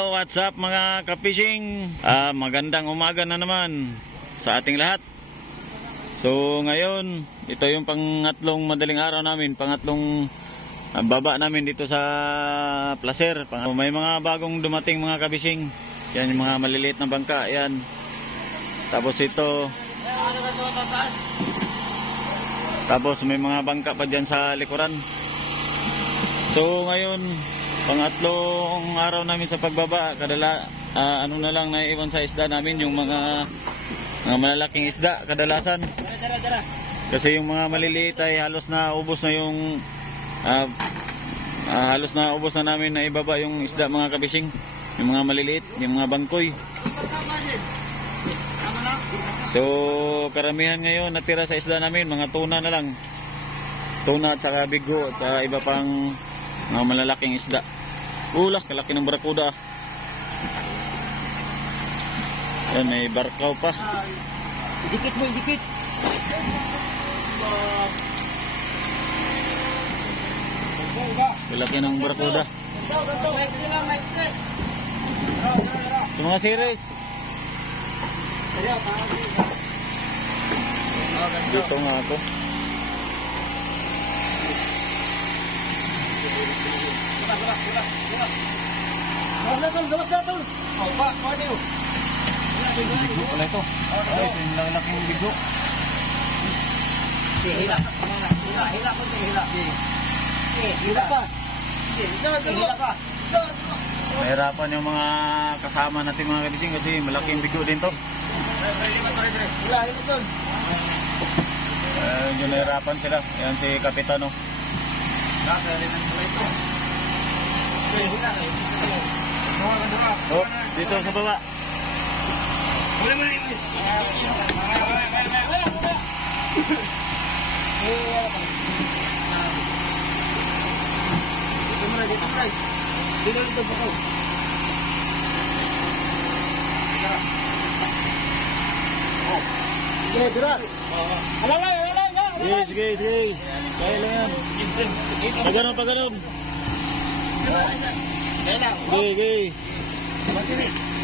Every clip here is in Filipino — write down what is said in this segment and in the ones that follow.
Hello, what's up mga ka-fishing? Magandang umaga na naman sa ating lahat. So ngayon, ito yung pangatlong madaling araw namin, pangatlong baba namin dito sa Placer. May mga bagong dumating mga ka-fishing. Yan yung mga maliliit na bangka, yan. Tapos ito. Tapos may mga bangka pa dyan sa likuran. So ngayon, pangatlong araw namin sa pagbaba, ano na lang naiwan sa isda namin, yung mga malalaking isda kadalasan. Kasi yung mga maliliit ay halos na ubos na yung halos na ubos na namin na ibaba yung isda mga kabising. Yung mga maliliit, yung mga bangkoy. So karamihan ngayon natira sa isda namin mga tuna na lang. Tuna at saka bigo at saka iba pang mga malalaking isda. Kalaki ng barakuda. Yan, may barkaw pa. Dikit mo, dikit. Kalaki ng barakuda. Sa mga series. Dito nga ako. Bigo pala ito. Ito yung lalaking bigo. Hila ko, hila. Hila pa. Hila pa. Mahirapan yung mga kasama natin mga kabising kasi malaking bigo din to. Hila ko. Yung nahirapan sila. Yan si Kapitano. Oh, dito sa baba. Sige. Kaya lang yan. Pagano'n. Gay.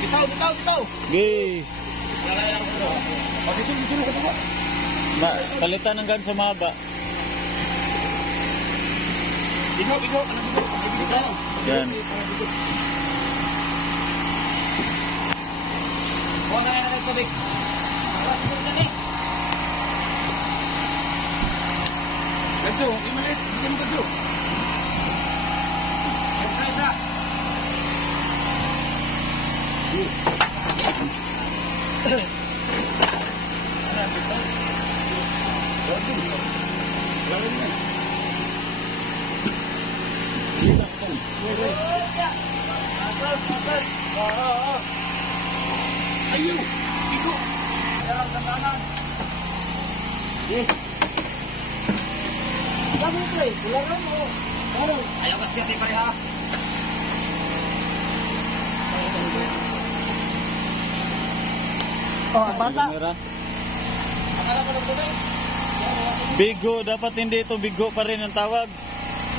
Bitaw. Gay. Palitan ng ganso mahaba. Bigo. Yan. Huwag na rin tubig. Ganso, imalit. Bigyan mo ganso. Isa. Ayo, bigo. Dalam kanan. Kamu play, ulangan mo. Ayo kasi pareha. Oh, bata. Akala ko ng tubig. Bigo, dapat hindi ito bigo pa rin ang tawag.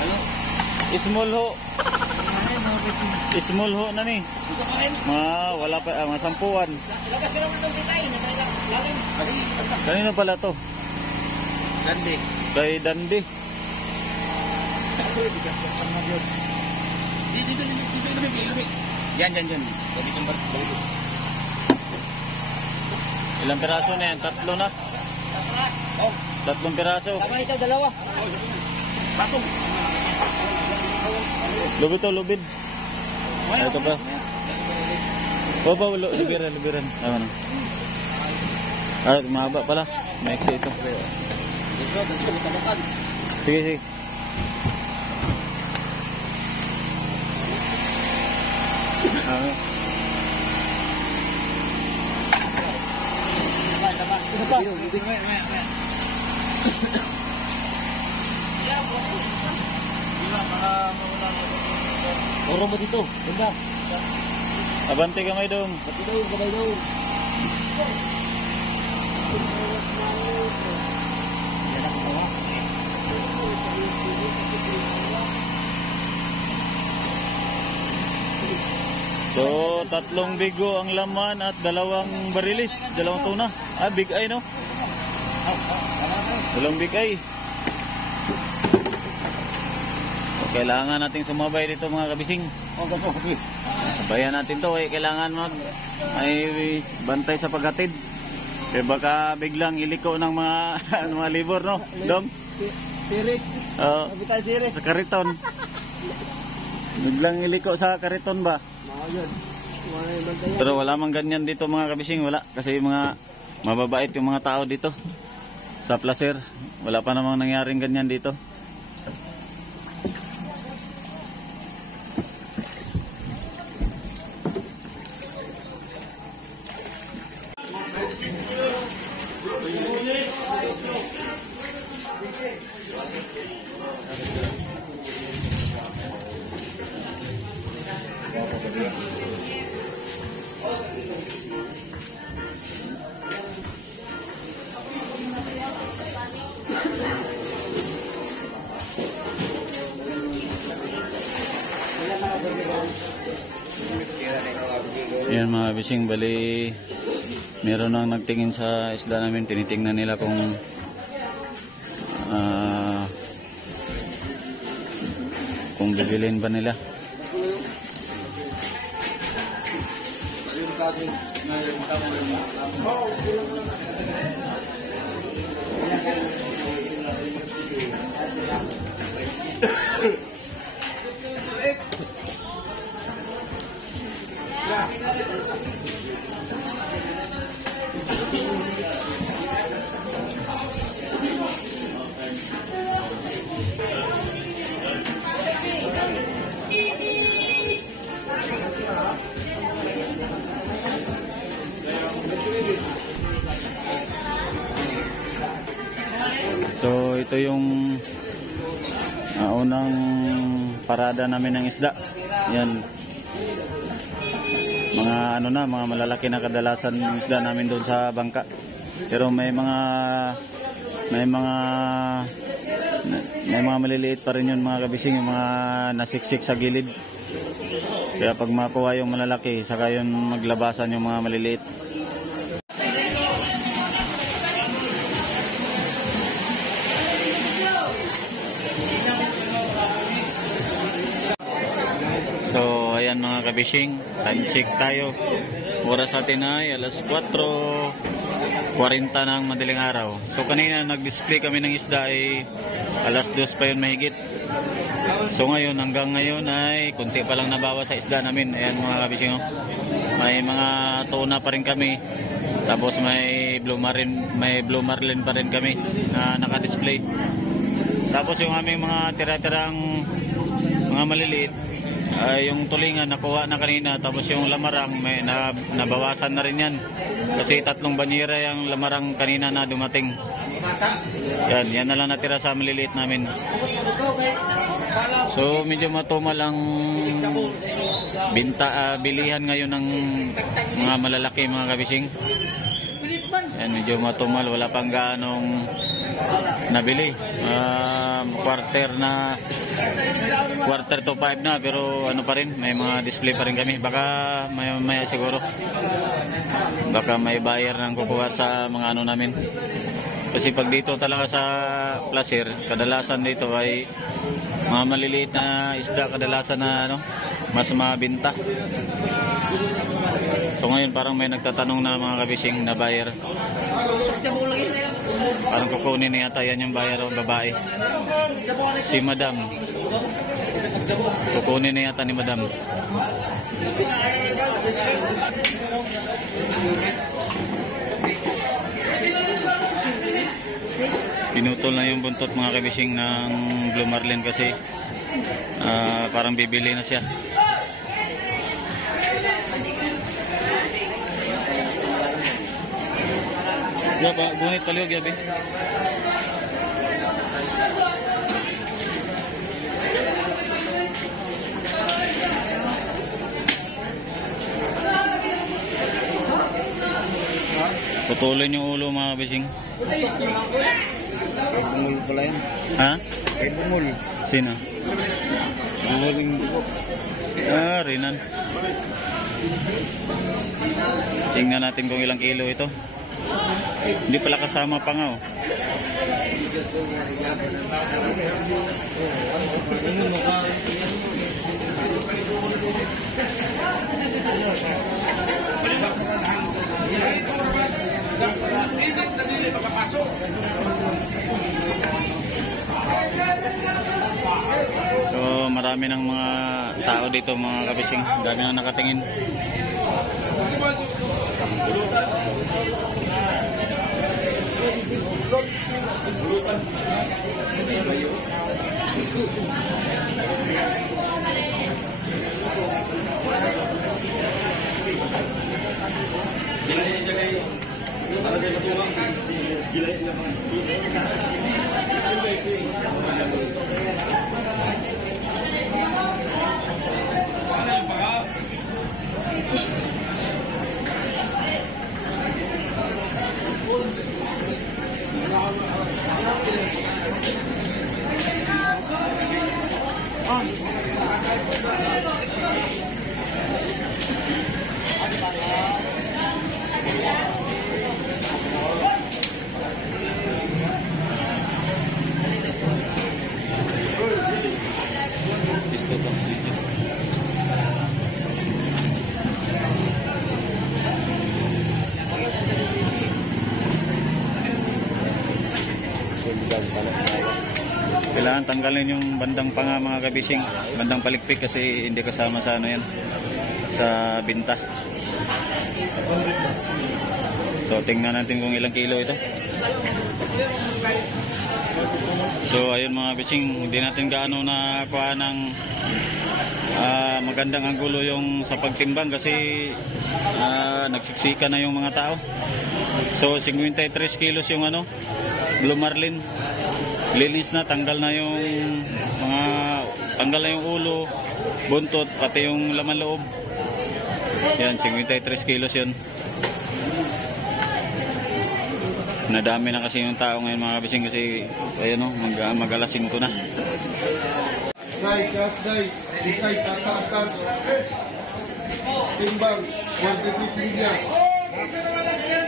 Ano? Small ho. Small ho na ni. Bigo pa rin. Wala pa, mga sampuan. Lakas ka naman itong bitay. Nasa lalim. Kanino pala to? Dandi. Kay Dandi. Dito. Yan. Balik yung balik. Ilang piraso na yan? 3 na? Oh. 3 piraso. Tama isa, dalawa. Batong. Lubid. Ito pa. Lubiran. Tama na. Mahaba pala. Maiksi ito. Sige. Oro mo dito. Ganda. Abante kamay dong. Kamay daw. So, 3 bigo ang laman at 2 barilis, 2 tuna. Ah, big eye, no? 2 big eye. So, kailangan nating sumabay dito mga kabising. Okay. Sabayan natin to, kailangan may bantay sa paghatid. Kaya baka biglang iliko ng mga mga libor, no? Dom? Series. Kapital series. Sa kariton. Biglang iliko sa kariton ba? Yun. Pero wala mang ganyan dito mga kabising, wala. Kasi mga mababait yung mga tao dito. Sa Placer, wala pa namang nangyaring ganyan dito. Yan mga bising, bali meron nang nagtingin sa isda namin, tinitingnan nila kung bibilin ba nila. So ito yung unang parada namin ng isda. Yan. Mga mga malalaki na kadalasan ng isda namin doon sa bangka. Pero may mga maliliit pa rin yun mga kabising, yung mga nasiksik sa gilid. Kaya pag makuha yung malalaki, saka yun maglabasan yung mga maliliit. So ayan mga kabishing, time check tayo. Oras natin ay alas 4:40 ng madaling araw. So kanina nag-display kami ng isda ay alas 2 pa yun mahigit. So ngayon, hanggang ngayon ay kunti pa lang nabawas sa isda namin. Ayan mga kabishing, may mga tuna pa rin kami. Tapos may blue marlin pa rin kami na naka-display. Tapos yung aming mga tira-tirang mga maliliit, yung tulingan nakuha na kanina, tapos yung lamarang may nabawasan na rin yan kasi 3 banyera yung lamarang kanina na dumating. Yan na lang natira sa maliliit namin. So medyo matumal ang bilihan ngayon ng mga malalaki mga kabising. Yan, medyo matumal, wala pang gaanong nabili. Quarter to 5 na, pero ano pa rin, may mga display pa rin kami. Baka may siguro, baka may buyer nang kukuha sa mga namin. Kasi pag dito talaga sa Placer, kadalasan dito ay mga maliliit na isda, kadalasan na mas mabinta. So ngayon parang may nagtatanong na mga kabising na buyer. Parang kukunin na yata yan yung buyer o babae. Si Madam. Kukunin na yata ni Madam. Pinutol na yung buntot mga kabising ng blue marlin kasi parang bibili na siya. Ya ba, gunit paliog yabi. Putulin yung ulo mga kabising. Bumul pala yan. Ha? Kay bumul. Sino? Bumuling buko. Rinan. Tingnan natin kung ilang kilo ito. Hindi pala kasama pa nga oh. So marami ng mga tao dito mga kabising. Dami na nakatingin. Kailangan tanggalin yung bandang panga mga kabising, bandang palikpik kasi hindi kasama sa ano yan, sa binta. So tingnan natin kung ilang kilo ito. So ayun mga kabising, hindi natin gaano nakuha ng magandang anggulo yung sa pagtimbang kasi nagsiksika na yung mga tao. So 53 kilos yung ano, Blue Marlin. Linis na, tanggal na yung ulo, buntot, pati yung laman loob. Yan, 53 kilos yun. Nadami na kasi yung tao ngayon mga kabising kasi ayun o, mag-alas 5 na. Timbang, 150 media.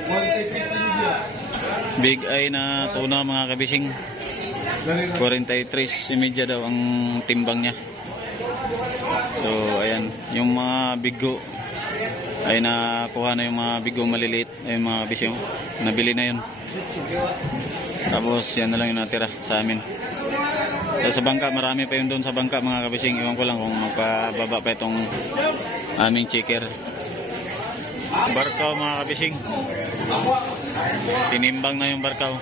150 media. Big eye na tuna mga kabising. 43.5 daw ang timbang niya. So ayan, yung mga bigo ay nakuha na yung mga bigo maliliit, ay mga kabising, nabili na yun. Tapos yan na lang yung natira sa amin. So, sa bangka, marami pa yun doon sa bangka mga kabising. Iwan ko lang kung magpababa pa itong aming checker. Barkaw mga kabising, tinimbang na yung barkaw.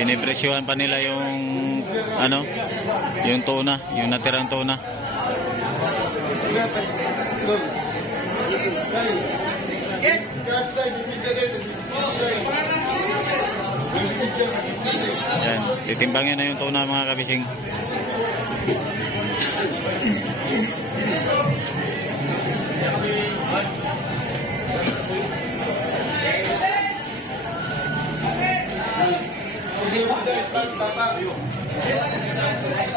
Pinipresyohan pa nila yung ano, yung tuna, yung natirang tuna. Yan, titimbangin na yung tuna mga kabising.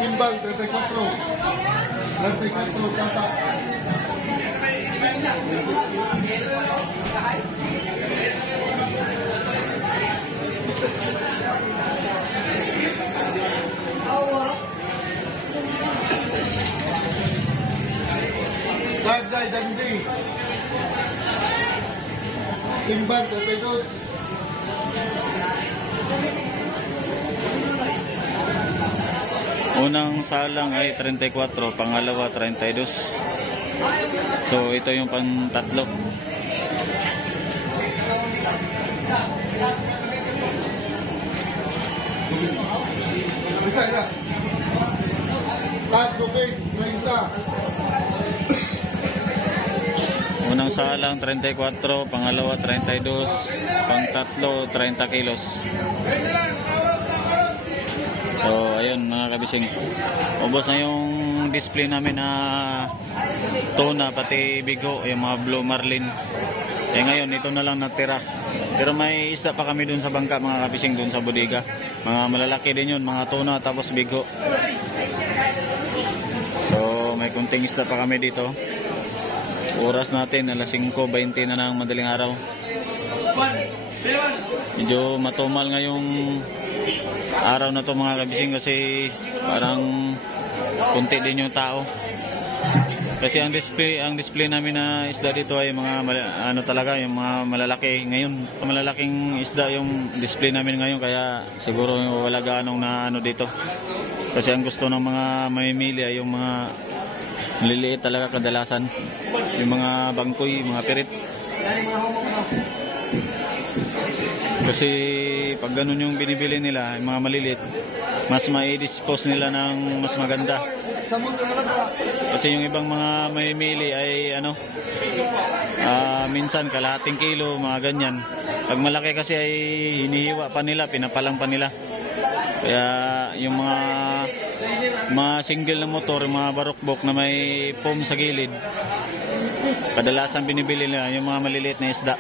Timbang 34. 34 tata. Dagday dandi. Timbang 32. Unang salang ay 34, pangalawa 32. So ito yung pang tatlo. Bisa ya. Tatlo big 30. Unang salang 34, pangalawa 32, pang tatlo 30 kilos. So ayun. ayun mga kabising. Ubos na yung display namin na tuna pati bigo, yung mga blue marlin. Ngayon ito na lang natira. Pero may isda pa kami dun sa bangka mga kabising, dun sa bodega. Mga malalaki din yun, mga tuna tapos bigo. So may kunting isda pa kami dito. Oras natin alas 5:20 na ng madaling araw. Medyo matumal ngayong araw na to mga kabising kasi parang kunti din yung tao. Kasi ang display namin na isda dito ay mga ano talaga, yung mga malalaki. Ngayon, malalaking isda yung display namin ngayon, kaya siguro wala gaanong na ano dito. Kasi ang gusto ng mga mamimili ay yung mga maliliit talaga kadalasan. Yung mga bangkoy, mga pirit. Kasi pag ganun yung binibili nila, yung mga maliliit, mas mai-dispose nila ng mas maganda. Kasi yung ibang mga mamimili ay ano, minsan kalahating kilo, mga ganyan. Pag malaki kasi ay hinihiwa pa nila, pinapalang pa nila. Kaya yung mga single na motor, mga barokbok na may foam sa gilid, kadalasan binibili nila yung mga maliliit na isda.